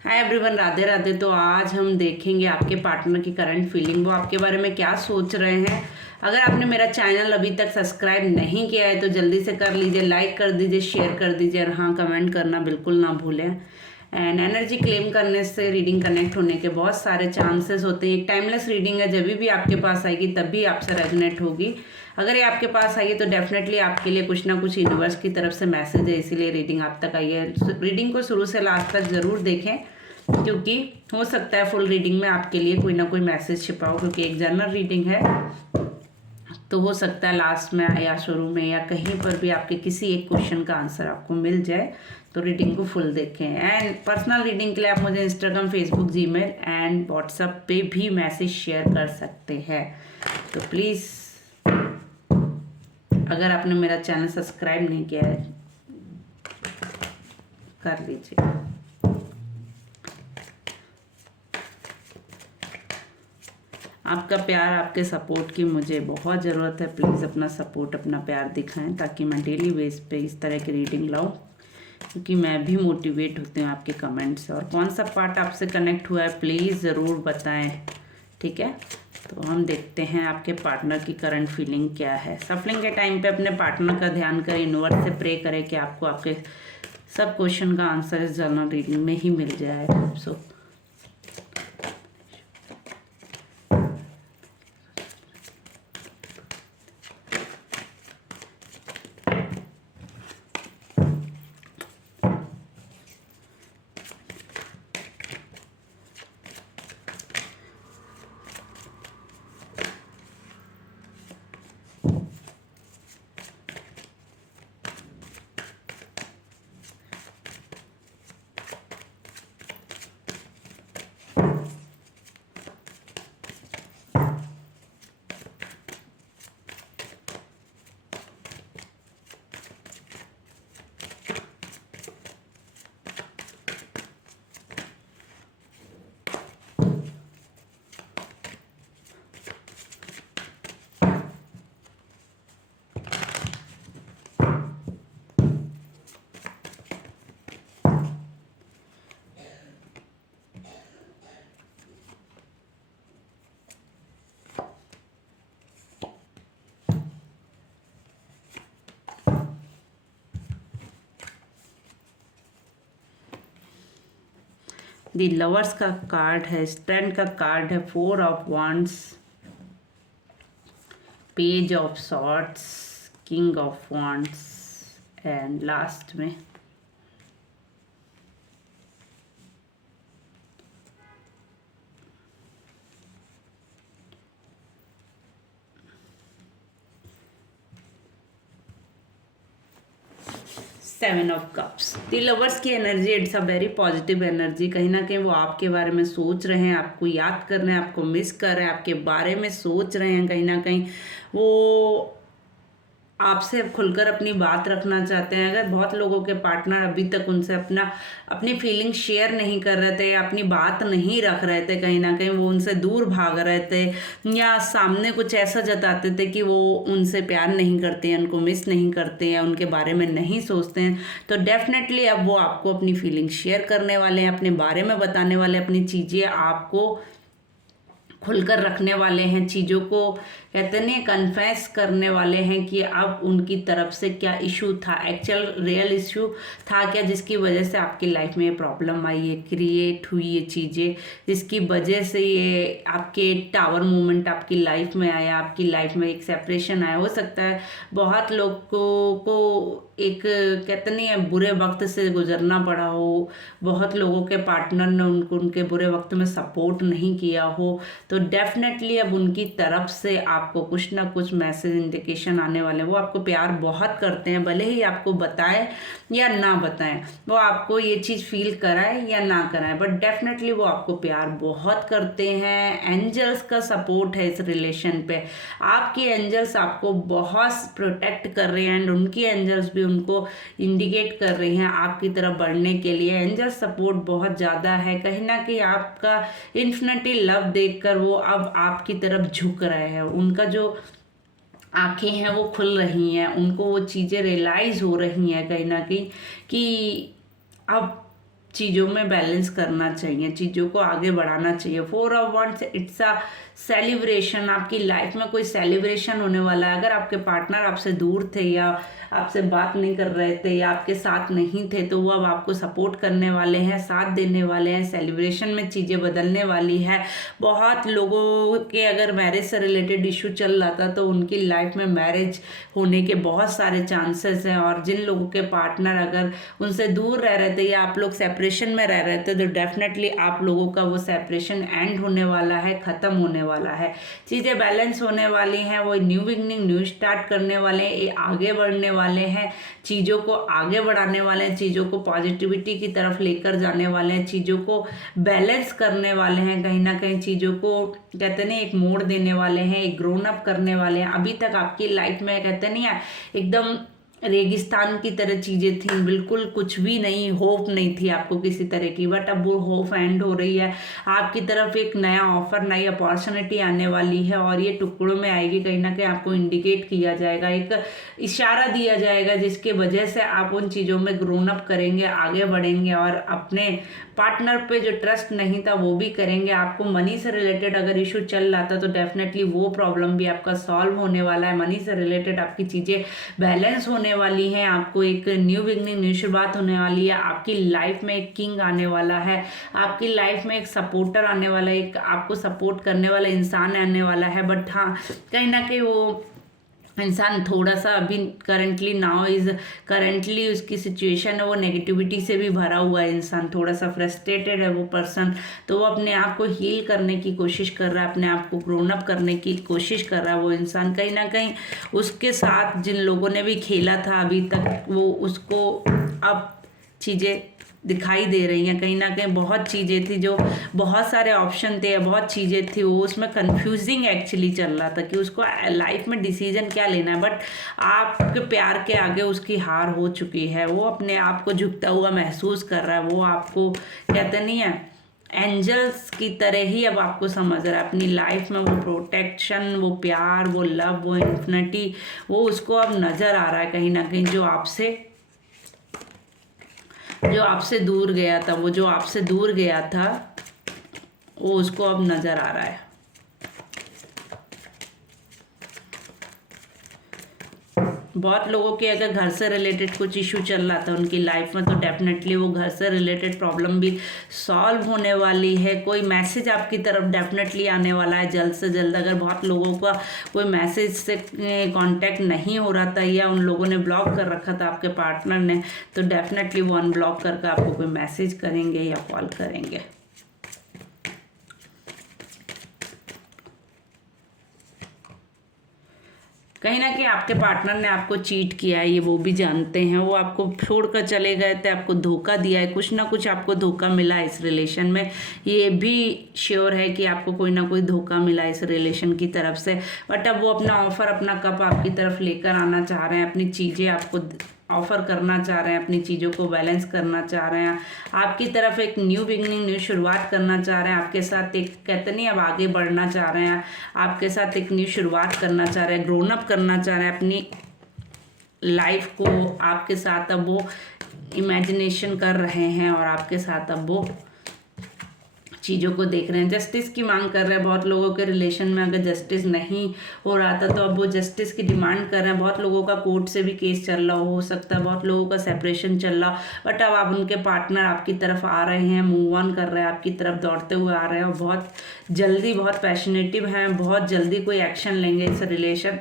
Hi everyone, Radhe Radhe. तो आज हम देखेंगे आपके पार्टनर की करंट फीलिंग, वो आपके बारे में क्या सोच रहे हैं। अगर आपने मेरा चैनल अभी तक सब्सक्राइब नहीं किया है तो जल्दी से कर लीजिए, लाइक कर दीजिए, शेयर कर दीजिए और हाँ, कमेंट करना बिल्कुल ना भूलें। एंड एनर्जी क्लेम करने से रीडिंग कनेक्ट होने के बहुत सारे चांसेस होते हैं। एक टाइमलेस रीडिंग है, जब भी आपके पास आएगी तब भी आपसे रेजोनेट होगी। अगर ये आपके पास आई है तो डेफिनेटली आपके लिए कुछ ना कुछ यूनिवर्स की तरफ से मैसेज है, इसीलिए रीडिंग आप तक आई है। रीडिंग को शुरू से लास्ट तक ज़रूर देखें, क्योंकि हो सकता है फुल रीडिंग में आपके लिए कोई ना कोई मैसेज छिपा हो, क्योंकि एक जनरल रीडिंग है तो हो सकता है लास्ट में या शुरू में या कहीं पर भी आपके किसी एक क्वेश्चन का आंसर आपको मिल जाए। तो रीडिंग को फुल देखें। एंड पर्सनल रीडिंग के लिए आप मुझे Instagram, Facebook, Gmail and WhatsApp पे भी मैसेज शेयर कर सकते हैं। तो प्लीज़, अगर आपने मेरा चैनल सब्सक्राइब नहीं किया है कर लीजिए। आपका प्यार, आपके सपोर्ट की मुझे बहुत ज़रूरत है। प्लीज़ अपना सपोर्ट, अपना प्यार दिखाएं ताकि मैं डेली बेस पे इस तरह की रीडिंग लाऊं, क्योंकि मैं भी मोटिवेट होती हूँ आपके कमेंट्स से। और कौन सा पार्ट आपसे कनेक्ट हुआ है प्लीज़ ज़रूर बताएं, ठीक है। तो हम देखते हैं आपके पार्टनर की करंट फीलिंग क्या है। सफलिंग के टाइम पे अपने पार्टनर का ध्यान करें, यूनिवर्स से प्रे करें कि आपको आपके सब क्वेश्चन का आंसर इस जर्नल रीडिंग में ही मिल जाए। सो दी लवर्स का कार्ड है, स्ट्रेंथ का कार्ड है, 4 of wands, page of swords, king of wands and last में seven of cups. The lovers की energy, it's a very positive energy. कहीं ना कहीं वो आपके बारे में सोच रहे हैं, आपको याद कर रहे हैं, आपको मिस कर रहे हैं, आपके बारे में सोच रहे हैं। कहीं ना कहीं वो आपसे खुलकर अपनी बात रखना चाहते हैं। अगर बहुत लोगों के पार्टनर अभी तक उनसे अपनी फीलिंग शेयर नहीं कर रहे थे या अपनी बात नहीं रख रहे थे, कहीं ना कहीं वो उनसे दूर भाग रहे थे या सामने कुछ ऐसा जताते थे कि वो उनसे प्यार नहीं करते हैं, उनको मिस नहीं करते या उनके बारे में नहीं सोचते हैं, तो डेफिनेटली अब वो आपको अपनी फीलिंग शेयर करने वाले हैं, अपने बारे में बताने वाले, अपनी चीज़ें आपको खुलकर रखने वाले हैं, चीज़ों को कहते नहीं कन्फेस करने वाले हैं कि अब उनकी तरफ से क्या इशू था, एक्चुअल रियल इशू था क्या, जिसकी वजह से आपकी लाइफ में ये प्रॉब्लम आई, ये क्रिएट हुई ये चीज़ें, जिसकी वजह से ये आपके टावर मूवमेंट आपकी लाइफ में आया, आपकी लाइफ में एक सेपरेशन आया। हो सकता है बहुत लोगों को एक कहते नहीं है बुरे वक्त से गुजरना पड़ा हो, बहुत लोगों के पार्टनर ने उनको उनके बुरे वक्त में सपोर्ट नहीं किया हो, तो डेफिनेटली अब उनकी तरफ से आपको कुछ ना कुछ मैसेज इंडिकेशन आने वाले हैं। वो आपको प्यार बहुत करते हैं, भले ही आपको बताएं या ना बताएं, वो आपको ये चीज़ फील कराएं या ना कराएं, बट डेफिनेटली वो आपको प्यार बहुत करते हैं। एंजल्स का सपोर्ट है इस रिलेशन पे, आपकी एंजल्स आपको बहुत प्रोटेक्ट कर रहे हैं एंड उनकी एंजल्स भी उनको इंडिकेट कर रही हैं आपकी तरफ बढ़ने के लिए। एंजल सपोर्ट बहुत ज़्यादा है, कहीं ना कहीं आपका इन्फिनिटी लव देखकर वो अब आपकी तरफ झुक रहे हैं। उनका जो आंखें हैं वो खुल रही हैं, उनको वो चीज़ें रियलाइज़ हो रही हैं कहीं ना कहीं कि अब चीज़ों में बैलेंस करना चाहिए, चीज़ों को आगे बढ़ाना चाहिए। 4 of wands it's a celebration, आपकी लाइफ में कोई सेलिब्रेशन होने वाला है। अगर आपके पार्टनर आपसे दूर थे या आपसे बात नहीं कर रहे थे या आपके साथ नहीं थे, तो वो अब आपको सपोर्ट करने वाले हैं, साथ देने वाले हैं। सेलिब्रेशन में चीज़ें बदलने वाली है। बहुत लोगों के अगर मैरिज से रिलेटेड इशू चल रहा था तो उनकी लाइफ में मैरिज होने के बहुत सारे चांसेस हैं। और जिन लोगों के पार्टनर अगर उनसे दूर रह रहे थे या आप लोग सेपरेशन में रह रहे थे, तो डेफिनेटली आप लोगों का वो सेपरेशन एंड होने वाला है, ख़त्म होने वाला है। चीज़ें बैलेंस होने वाली हैं, वो न्यू बिगनिंग, न्यू स्टार्ट करने वाले हैं, ये आगे बढ़ने वाले हैं, चीज़ों को आगे बढ़ाने वाले हैं, चीज़ों को पॉजिटिविटी की तरफ लेकर जाने वाले हैं, चीज़ों को बैलेंस करने वाले हैं। कहीं ना कहीं चीज़ों को कहते नहीं एक मोड़ देने वाले हैं, एक ग्रोन अप करने वाले हैं। अभी तक आपकी लाइफ में कहते नहीं है एकदम रेगिस्तान की तरह चीज़ें थी, बिल्कुल कुछ भी नहीं, होप नहीं थी आपको किसी तरह की, बट अब वो होप एंड हो रही है। आपकी तरफ एक नया ऑफर, नई अपॉर्चुनिटी आने वाली है और ये टुकड़ों में आएगी। कहीं ना कहीं आपको इंडिकेट किया जाएगा, एक इशारा दिया जाएगा जिसके वजह से आप उन चीज़ों में ग्रोन अप करेंगे, आगे बढ़ेंगे और अपने पार्टनर पे जो ट्रस्ट नहीं था वो भी करेंगे। आपको मनी से रिलेटेड अगर इशू चल रहा था तो डेफिनेटली वो प्रॉब्लम भी आपका सॉल्व होने वाला है। मनी से रिलेटेड आपकी चीज़ें बैलेंस होने वाली हैं, आपको एक न्यू बिगनिंग, न्यू शुरुआत होने वाली है। आपकी लाइफ में एक किंग आने वाला है, आपकी लाइफ में एक सपोर्टर आने वाला है, एक आपको सपोर्ट करने वाला इंसान आने वाला है। बट हाँ, कहीं ना कहीं वो इंसान थोड़ा सा अभी करंटली उसकी सिचुएशन है वो नेगेटिविटी से भी भरा हुआ है। इंसान थोड़ा सा फ्रस्ट्रेटेड है वो पर्सन, तो वो अपने आप को हील करने की कोशिश कर रहा है, अपने आप को ग्रोन अप करने की कोशिश कर रहा है। वो इंसान कहीं ना कहीं उसके साथ जिन लोगों ने भी खेला था अभी तक, वो उसको अब चीज़ें दिखाई दे रही हैं। कहीं ना कहीं बहुत चीज़ें थी, जो बहुत सारे ऑप्शन थे, बहुत चीज़ें थी, वो उसमें कंफ्यूजिंग एक्चुअली चल रहा था कि उसको लाइफ में डिसीजन क्या लेना है। बट आपके प्यार के आगे उसकी हार हो चुकी है, वो अपने आप को झुकता हुआ महसूस कर रहा है। वो आपको कहते नहीं है एंजल्स की तरह ही अब आपको समझ रहा है। अपनी लाइफ में वो प्रोटेक्शन, वो प्यार, वो लव, वो इन्फिनिटी, वो उसको अब नज़र आ रहा है कहीं ना कहीं। जो आपसे दूर गया था, वो जो आपसे दूर गया था वो उसको अब नज़र आ रहा है। बहुत लोगों के अगर घर से रिलेटेड कुछ इशू चल रहा था उनकी लाइफ में, तो डेफिनेटली वो घर से रिलेटेड प्रॉब्लम भी सॉल्व होने वाली है। कोई मैसेज आपकी तरफ डेफिनेटली आने वाला है जल्द से जल्द। अगर बहुत लोगों का कोई मैसेज से कांटेक्ट नहीं हो रहा था या उन लोगों ने ब्लॉक कर रखा था आपके पार्टनर ने, तो डेफिनेटली वो अनब्लॉक करके आपको कोई मैसेज करेंगे या कॉल करेंगे। कहीं ना कहीं आपके पार्टनर ने आपको चीट किया है, ये वो भी जानते हैं। वो आपको छोड़कर चले गए थे, आपको धोखा दिया है, कुछ ना कुछ आपको धोखा मिला है इस रिलेशन में। ये भी श्योर है कि आपको कोई ना कोई धोखा मिला है इस रिलेशन की तरफ से। बट अब वो अपना ऑफर, अपना कप आपकी तरफ लेकर आना चाह रहे हैं, अपनी चीज़ें आपको ऑफर करना चाह रहे हैं, अपनी चीज़ों को बैलेंस करना चाह रहे हैं, आपकी तरफ एक न्यू बिगनिंग, न्यू शुरुआत करना चाह रहे हैं, आपके साथ एक कहते नहीं अब आगे बढ़ना चाह रहे हैं, आपके साथ एक न्यू शुरुआत करना चाह रहे हैं, ग्रोन अप करना चाह रहे हैं अपनी लाइफ को। आपके साथ अब वो इमेजिनेशन कर रहे हैं और आपके साथ अब वो चीज़ों को देख रहे हैं। जस्टिस की मांग कर रहे हैं। बहुत लोगों के रिलेशन में अगर जस्टिस नहीं हो रहा था तो अब वो जस्टिस की डिमांड कर रहे हैं। बहुत लोगों का कोर्ट से भी केस चल रहा हो सकता है, बहुत लोगों का सेपरेशन चल रहा, बट अब आप उनके पार्टनर आपकी तरफ आ रहे हैं, मूव ऑन कर रहे हैं, आपकी तरफ दौड़ते हुए आ रहे हैं और बहुत जल्दी, बहुत पैशनेटिव हैं, बहुत जल्दी कोई एक्शन लेंगे इस रिलेशन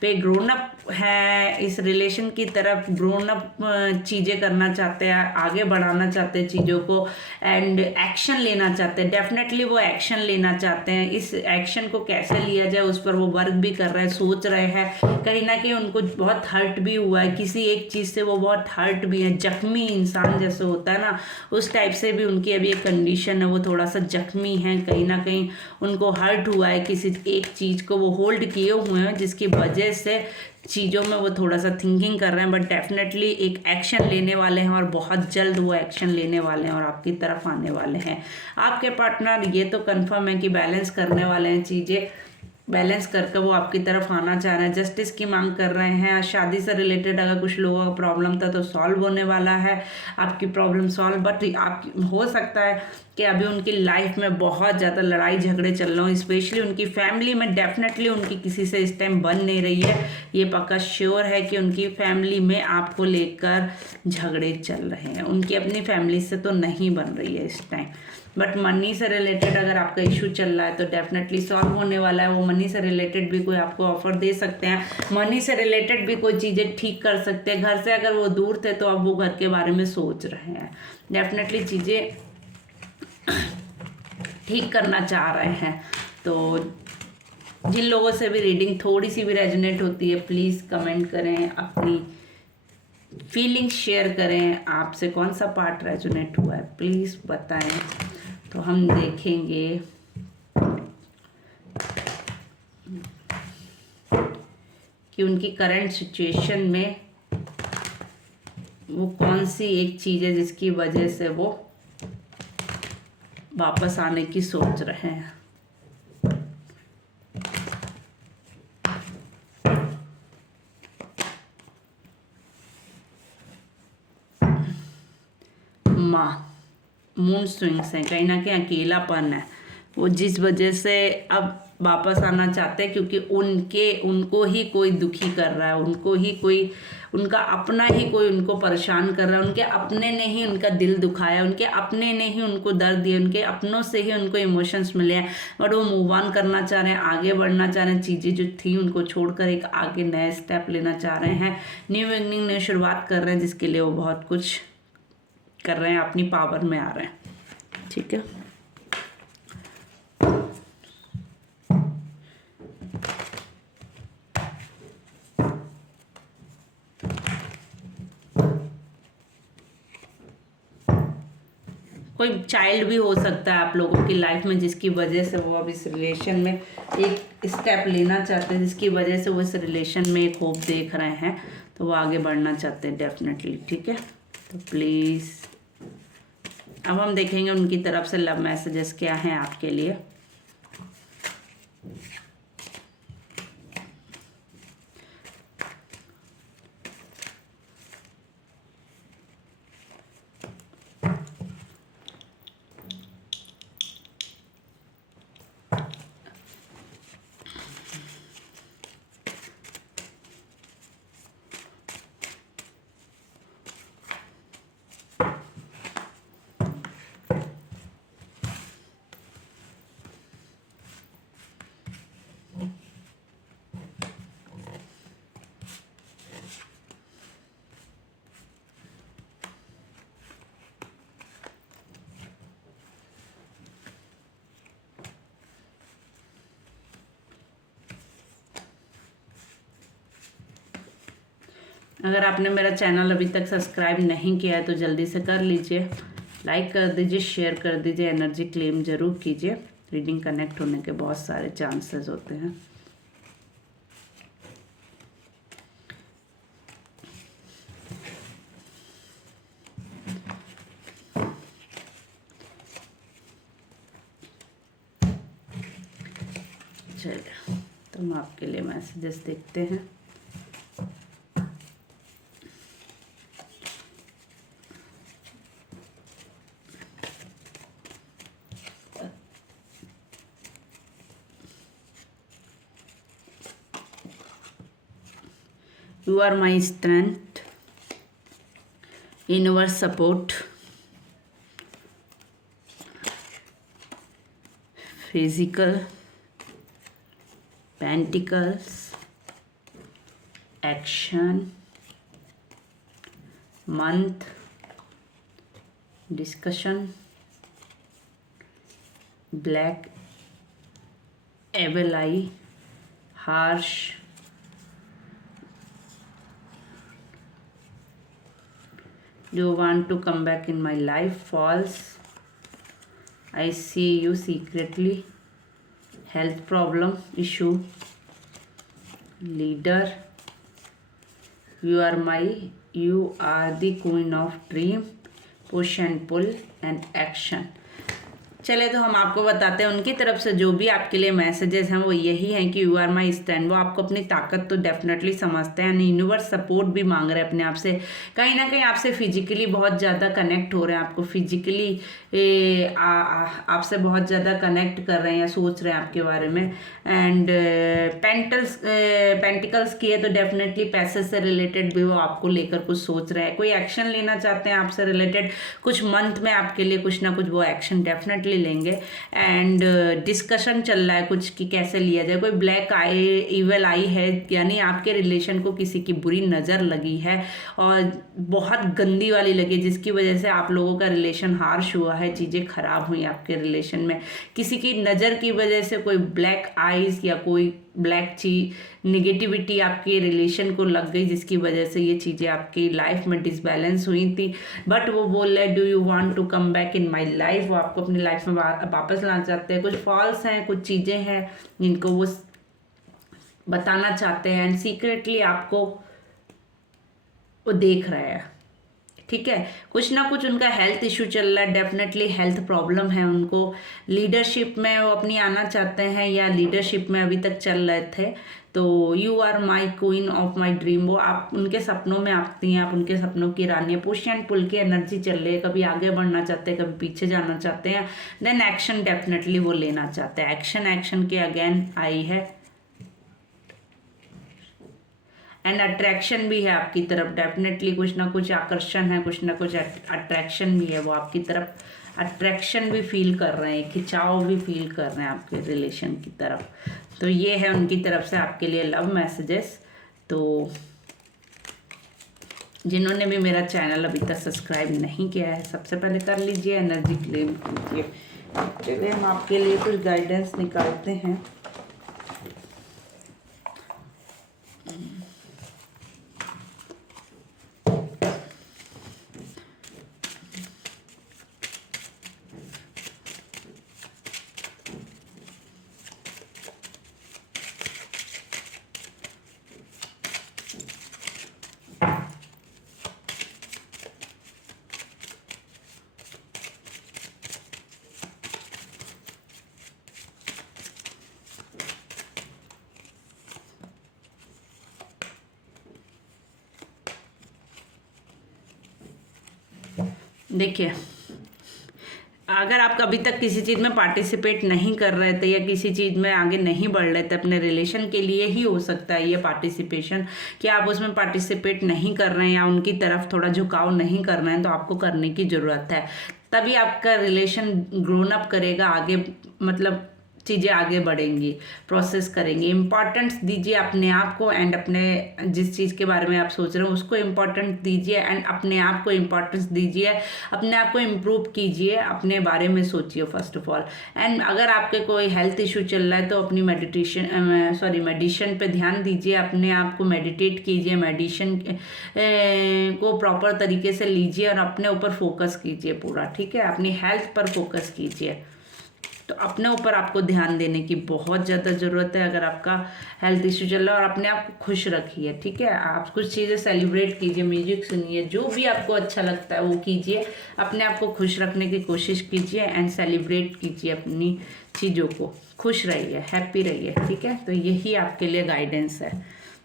पे। ग्रोन अप है, इस रिलेशन की तरफ ग्रोन अप चीज़ें करना चाहते हैं, आगे बढ़ाना चाहते हैं चीज़ों को एंड एक्शन लेना चाहते हैं। डेफिनेटली वो एक्शन लेना चाहते हैं। इस एक्शन को कैसे लिया जाए उस पर वो वर्क भी कर रहे हैं, सोच रहे हैं। कहीं ना कहीं उनको बहुत हर्ट भी हुआ है, किसी एक चीज़ से वो बहुत हर्ट भी है। जख्मी इंसान जैसे होता है ना, उस टाइप से भी उनकी अभी एक कंडीशन है, वो थोड़ा सा जख्मी है। कहीं ना कहीं उनको हर्ट हुआ है, किसी एक चीज़ को वो होल्ड किए हुए हैं जिसकी वजह से चीज़ों में वो थोड़ा सा थिंकिंग कर रहे हैं। बट डेफिनेटली एक एक्शन लेने वाले हैं और बहुत जल्द वो एक्शन लेने वाले हैं और आपकी तरफ आने वाले हैं। आपके पार्टनर ये तो कंफर्म है कि बैलेंस करने वाले हैं चीज़ें, बैलेंस करके वो आपकी तरफ आना चाह रहे हैं, जस्टिस की मांग कर रहे हैं। शादी से रिलेटेड अगर कुछ लोगों का प्रॉब्लम था तो सॉल्व होने वाला है आपकी प्रॉब्लम सॉल्व। बट आपकी हो सकता है कि अभी उनकी लाइफ में बहुत ज़्यादा लड़ाई झगड़े चल रहे हो, स्पेशली उनकी फैमिली में डेफिनेटली उनकी किसी से इस टाइम बन नहीं रही है। ये पक्का श्योर है कि उनकी फैमिली में आपको लेकर झगड़े चल रहे हैं, उनकी अपनी फैमिली से तो नहीं बन रही है इस टाइम। बट मनी से रिलेटेड अगर आपका इशू चल रहा है तो डेफिनेटली सॉल्व होने वाला है। वो मनी से रिलेटेड भी कोई आपको ऑफर दे सकते हैं, मनी से रिलेटेड भी कोई चीज़ें ठीक कर सकते हैं। घर से अगर वो दूर थे तो अब वो घर के बारे में सोच रहे हैं, डेफिनेटली चीज़ें ठीक करना चाह रहे हैं। तो जिन लोगों से भी रीडिंग थोड़ी सी भी रेजोनेट होती है प्लीज़ कमेंट करें, अपनी फीलिंग्स शेयर करें। आपसे कौन सा पार्ट रेजोनेट हुआ है प्लीज़ बताएं, तो हम देखेंगे कि उनकी करंट सिचुएशन में वो कौन सी एक चीज़ है जिसकी वजह से वो वापस आने की सोच रहे हैं। मूड स्विंग्स हैं, कहीं ना कहीं अकेलापन है वो, जिस वजह से अब वापस आना चाहते हैं क्योंकि उनको ही कोई दुखी कर रहा है, उनको ही कोई, उनका अपना ही कोई उनको परेशान कर रहा है, उनके अपने ने ही उनका दिल दुखाया, उनके अपने ने ही उनको दर्द दिया, उनके अपनों से ही उनको इमोशंस मिले हैं। बट वो मूव ऑन करना चाह रहे हैं, आगे बढ़ना चाह रहे हैं, चीज़ें जो थी उनको छोड़कर एक आगे नए स्टेप लेना चाह रहे हैं, न्यू बिगनिंग नई शुरुआत कर रहे हैं, जिसके लिए वो बहुत कुछ कर रहे हैं, अपनी पावर में आ रहे हैं। ठीक है, कोई चाइल्ड भी हो सकता है आप लोगों की लाइफ में जिसकी वजह से वो अब इस रिलेशन में एक स्टेप लेना चाहते हैं, जिसकी वजह से वो इस रिलेशन में एक होप देख रहे हैं, तो वो आगे बढ़ना चाहते हैं डेफिनेटली। ठीक है, तो प्लीज़ अब हम देखेंगे उनकी तरफ से लव मैसेजेस क्या हैं आपके लिए। अगर आपने मेरा चैनल अभी तक सब्सक्राइब नहीं किया है तो जल्दी से कर लीजिए, लाइक कर दीजिए, शेयर कर दीजिए, एनर्जी क्लेम जरूर कीजिए। रीडिंग कनेक्ट होने के बहुत सारे चांसेस होते हैं। चलिए, तो हम आपके लिए मैसेजेस देखते हैं। You are my strength, universe support, physical, pentacles, action, month, discussion, black, evil eye, harsh, do you want to come back in my life? False, I see you secretly, health problem, issue, leader, you are the queen of dream, push and pull and action। चले तो हम आपको बताते हैं उनकी तरफ से जो भी आपके लिए मैसेजेस हैं वो यही हैं कि यू आर माई स्टैंड। वो आपको अपनी ताकत तो डेफिनेटली समझते हैं एंड यूनिवर्स सपोर्ट भी मांग रहे हैं अपने आप से। कहीं ना कहीं आपसे फिजिकली बहुत ज़्यादा कनेक्ट हो रहे हैं, आपको फिजिकली आपसे बहुत ज़्यादा कनेक्ट कर रहे हैं या सोच रहे हैं आपके बारे में। एंड पेंटिकल्स की है तो डेफिनेटली पैसे से रिलेटेड भी वो आपको लेकर कुछ सोच रहे हैं, कोई एक्शन लेना चाहते हैं आपसे रिलेटेड। कुछ मंथ में आपके लिए कुछ ना कुछ वो एक्शन डेफिनेटली लेंगे। एंड डिस्कशन चल रहा है कुछ कि कैसे लिया जाए। कोई ब्लैक आई इवल आई है, यानी आपके रिलेशन को किसी की बुरी नज़र लगी है और बहुत गंदी वाली लगी, जिसकी वजह से आप लोगों का रिलेशन हार्श हुआ है, चीज़ें खराब हुई आपके रिलेशन में। किसी की नज़र की वजह से कोई ब्लैक आईज या कोई ब्लैक निगेटिविटी आपके रिलेशन को लग गई, जिसकी वजह से ये चीज़ें आपकी लाइफ में डिसबैलेंस हुई थी। बट वो बोल रहे do you want to come back in my life. वो आपको अपनी लाइफ में वापस लाना चाहते हैं। कुछ फॉल्स हैं, कुछ चीज़ें हैं जिनको वो बताना चाहते हैं एंड सीक्रेटली आपको वो देख रहे हैं, ठीक है। कुछ ना कुछ उनका हेल्थ इशू चल रहा है, डेफिनेटली हेल्थ प्रॉब्लम है उनको। लीडरशिप में वो अपनी आना चाहते हैं या लीडरशिप में अभी तक चल रहे थे। तो you are my queen of my dream. वो आप उनके सपनों में आती हैं, आप उनके सपनों की रानी है। पुश एंड पुल की एनर्जी चल रही है, कभी आगे बढ़ना चाहते हैं, कभी पीछे जाना चाहते हैं। देन एक्शन डेफिनेटली वो लेना चाहते हैं। एक्शन के अगेन आई है एंड अट्रैक्शन भी है आपकी तरफ। डेफिनेटली कुछ ना कुछ आकर्षण है, कुछ ना कुछ अट्रैक्शन भी है। वो आपकी तरफ अट्रैक्शन भी फील कर रहे हैं, खिंचाव भी फील कर रहे हैं आपके रिलेशन की तरफ। तो ये है उनकी तरफ से आपके लिए लव मैसेजेस। तो जिन्होंने भी मेरा चैनल अभी तक सब्सक्राइब नहीं किया है, सबसे पहले कर लीजिए, एनर्जी क्लेम कीजिए। चलिए हम आपके लिए कुछ गाइडेंस निकालते हैं। देखिए, अगर आप अभी तक किसी चीज़ में पार्टिसिपेट नहीं कर रहे थे या किसी चीज़ में आगे नहीं बढ़ रहे थे, अपने रिलेशन के लिए ही हो सकता है ये पार्टिसिपेशन, कि आप उसमें पार्टिसिपेट नहीं कर रहे हैं या उनकी तरफ थोड़ा झुकाव नहीं कर रहे हैं, तो आपको करने की ज़रूरत है। तभी आपका रिलेशन ग्रोन अप करेगा, आगे मतलब चीज़ें आगे बढ़ेंगी, प्रोसेस करेंगे। इम्पॉर्टेंस दीजिए अपने आप को एंड अपने जिस चीज़ के बारे में आप सोच रहे हो उसको इम्पॉर्टेंस दीजिए एंड अपने आप को इम्पॉर्टेंस दीजिए। अपने आप को इम्प्रूव कीजिए, अपने बारे में सोचिए फर्स्ट ऑफ ऑल। एंड अगर आपके कोई हेल्थ इशू चल रहा है तो अपनी मेडिशन पे ध्यान दीजिए, अपने आप को मेडिटेट कीजिए, मेडिशन को प्रॉपर तरीके से लीजिए और अपने ऊपर फोकस कीजिए पूरा, ठीक है। अपनी हेल्थ पर फोकस कीजिए। तो अपने ऊपर आपको ध्यान देने की बहुत ज़्यादा ज़रूरत है अगर आपका हेल्थ इशू चल रहा है। और अपने आप को खुश रखिए, ठीक है। आप कुछ चीज़ें सेलिब्रेट कीजिए, म्यूजिक सुनिए, जो भी आपको अच्छा लगता है वो कीजिए। अपने आप को खुश रखने की कोशिश कीजिए एंड सेलिब्रेट कीजिए अपनी चीज़ों को। खुश रहिए, हैप्पी रहिए, ठीक है। तो यही आपके लिए गाइडेंस है।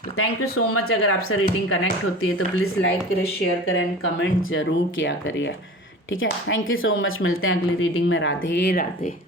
तो थैंक यू सो मच। अगर आपसे रीडिंग कनेक्ट होती है तो प्लीज़ लाइक करें, शेयर करें एंड कमेंट ज़रूर किया करिए, ठीक है। Thank you so much. मिलते हैं अगली रीडिंग में। राधे राधे।